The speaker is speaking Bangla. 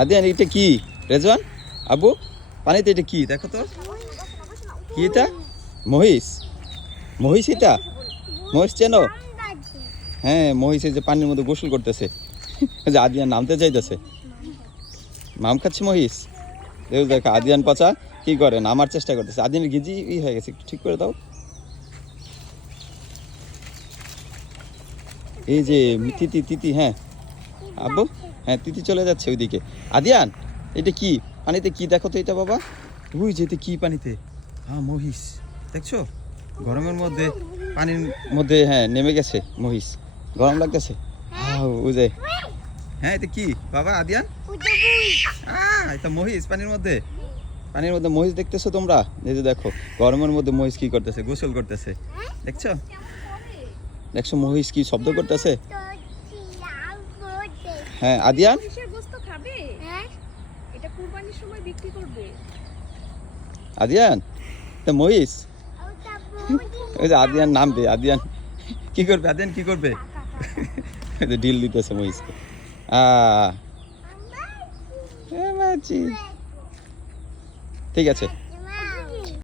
আদিয়ান এটা কি? রেজওয়ান? আবু, পানিতে এটা কি? দেখো তো। কি এটা? মহিষ। মহিষ এটা? মহিষ চেনো? হ্যাঁ মহিষ যে পানির মধ্যে গোসল করতেছে। যে আদিয়ান নামতে চাইতেছে। মাম খাচ্ছে মহিষ। দেখো দেখো, আদিয়ান পচা কি করে? নামার চেষ্টা করতেছে। আদিয়ানের গিজি ই হয়ে গেছে ঠিক করে দাও। এই যে তিতি তিতি হ্যাঁ। আব্বু? হ্যাঁ তিতি চলে যাচ্ছে ওইদিকে। আদিয়ান এটা কি? পানিতে কি দেখো তো এটা বাবা? ওই যে এটা কি পানিতে? হ্যাঁ মহিষ। দেখছ? গরমের মধ্যে পানির মধ্যে হ্যাঁ নেমে গেছে মহিষ। গরম লাগতেছে? যে। হ্যাঁ এটা কি? বাবা আদিয়ান? এটা মহিষ পানির মধ্যে। পানির মধ্যে মহিষ দেখতেছো তোমরা? এই যে দেখো গরমের মধ্যে মহিষ কি করতেছে? গোসল করতেছে। দেখছ? দেখছ মহিষ কি শব্দ করতেছে? হ্যাঁ আদিয়ান খাবে? এটা কুরবানির সময় বিক্রি করবে। আদিয়ান এটা মহিষ? ওই যে আদিয়ান নামবে আদিয়ান কি করবে আদিয়ান কি করবে? এই যে ডিল দিতেছে মহিষকে। আ ঠিক আছে।